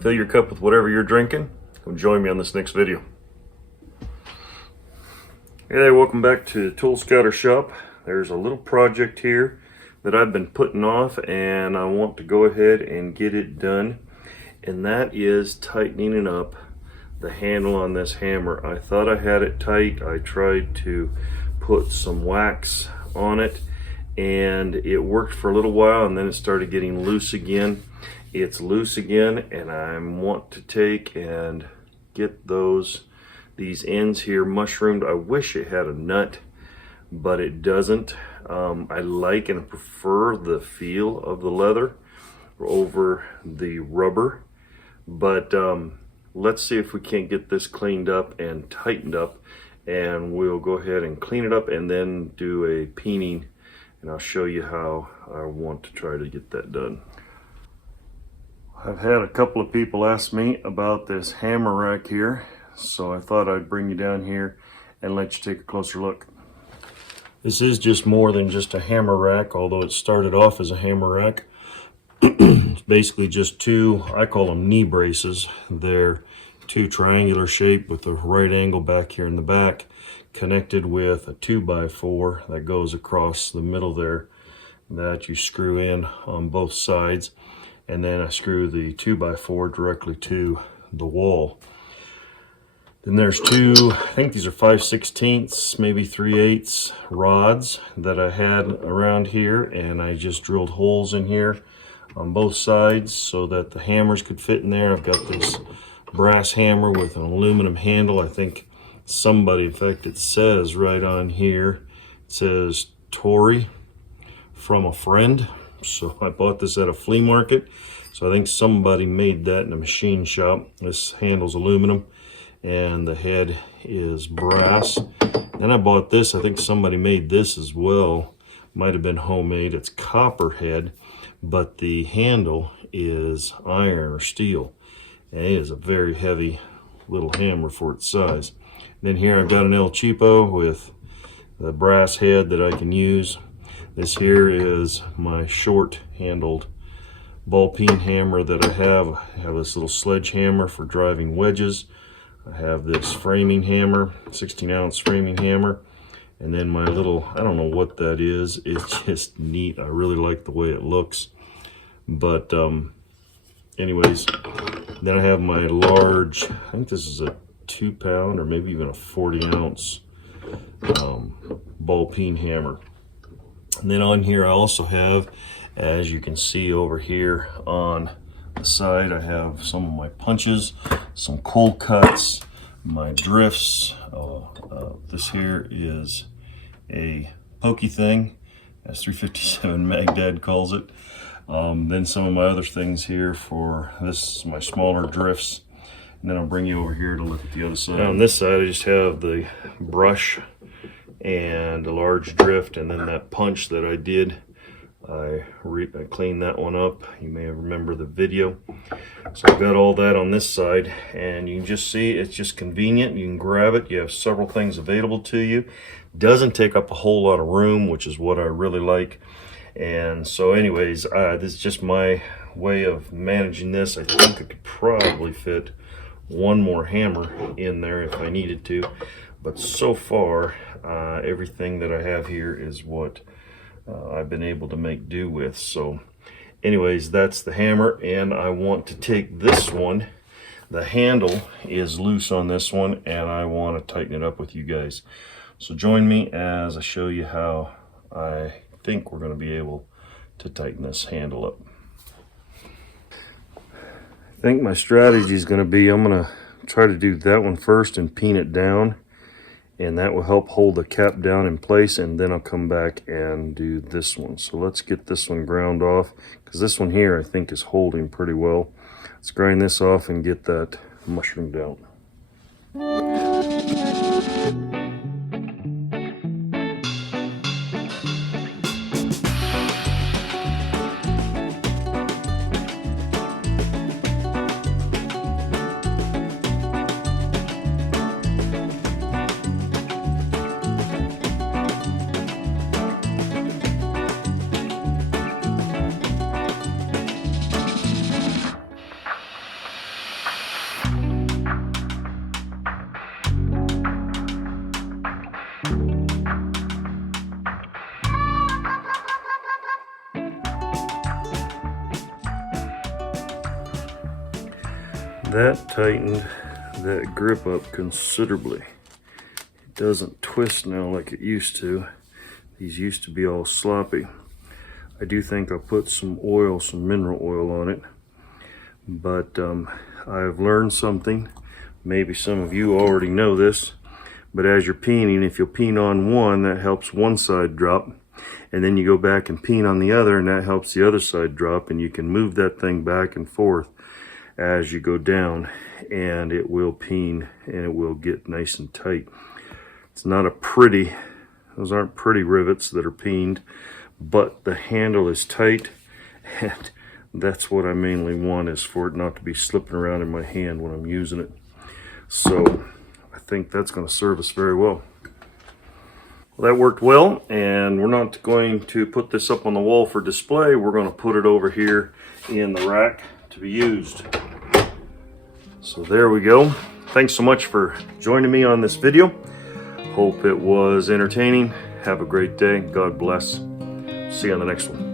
Fill your cup with whatever you're drinking. Come join me on this next video. Hey there, welcome back to Tool Scouter Shop. There's a little project here that I've been putting off and I want to go ahead and get it done. And that is tightening up the handle on this hammer. I thought I had it tight. I tried to put some wax on it and it worked for a little while, and then it started getting loose again. It's loose again, and I want to take and get these ends here mushroomed. I wish it had a nut, but it doesn't. I like and prefer the feel of the leather over the rubber, but let's see if we can't get this cleaned up and tightened up, and we'll go ahead and clean it up and then do a peening, and I'll show you how I want to try to get that done. I've had a couple of people ask me about this hammer rack here, so I thought I'd bring you down here and let you take a closer look. This is just more than just a hammer rack, although it started off as a hammer rack. It's basically just two, I call them knee braces. They're two triangular shape with a right angle back here in the back, connected with a 2x4 that goes across the middle there that you screw in on both sides. And then I screw the 2x4 directly to the wall. Then there's two, I think these are 5/16, maybe 3/8 rods that I had around here, and I just drilled holes in here on both sides so that the hammers could fit in there. I've got this brass hammer with an aluminum handle. I think somebody, in fact it says right on here, it says Tori from a friend. So I bought this at a flea market. So I think somebody made that in a machine shop. This handle's aluminum and the head is brass. Then I bought this, I think somebody made this as well. Might have been homemade. It's copper head, but the handle is iron or steel. And it is a very heavy little hammer for its size. Then here I've got an El Cheapo with the brass head that I can use. This here is my short-handled ball peen hammer that I have. I have this little sledgehammer for driving wedges. I have this framing hammer, 16-ounce framing hammer. And then my little, I don't know what that is. It's just neat. I really like the way it looks. But anyways, then I have my large, I think this is a 2-pound or maybe even a 40-ounce ball peen hammer. And then on here I also have, as you can see over here on the side, I have some of my punches, some cold cuts, my drifts. This here is a pokey thing, as 357 Magdad calls it. Then some of my other things here for this, my smaller drifts. And then I'll bring you over here to look at the other side. Now on this side I just have the brush and a large drift, and then that punch that I did, I cleaned that one up. You may remember the video. So I've got all that on this side, and you can just see it's just convenient. You can grab it. You have several things available to you. Doesn't take up a whole lot of room, which is what I really like. And so anyways, this is just my way of managing this. I think I could probably fit one more hammer in there if I needed to. But so far, everything that I have here is what I've been able to make do with. So anyways, that's the hammer, and I want to take this one. The handle is loose on this one, and I want to tighten it up with you guys. So join me as I show you how I think we're going to be able to tighten this handle up. I think my strategy is going to be, I'm going to try to do that one first and peen it down, and that will help hold the cap down in place, and then I'll come back and do this one. So let's get this one ground off, because this one here I think is holding pretty well. Let's grind this off and get that mushroomed out. That tightened that grip up considerably. It doesn't twist now like it used to. These used to be all sloppy. I do think I'll put some oil, some mineral oil on it. But I've learned something. Maybe some of you already know this, but as you're peening, if you'll peen on one, that helps one side drop, and then you go back and peen on the other, and that helps the other side drop, and you can move that thing back and forth as you go down, and it will peen, and it will get nice and tight. It's not a pretty, those aren't pretty rivets that are peened, but the handle is tight, and that's what I mainly want, is for it not to be slipping around in my hand when I'm using it. So I think that's going to serve us very well. Well, that worked well, and we're not going to put this up on the wall for display. We're going to put it over here in the rack to be used. So there we go. Thanks so much for joining me on this video. Hope it was entertaining. Have a great day. God bless. See you on the next one.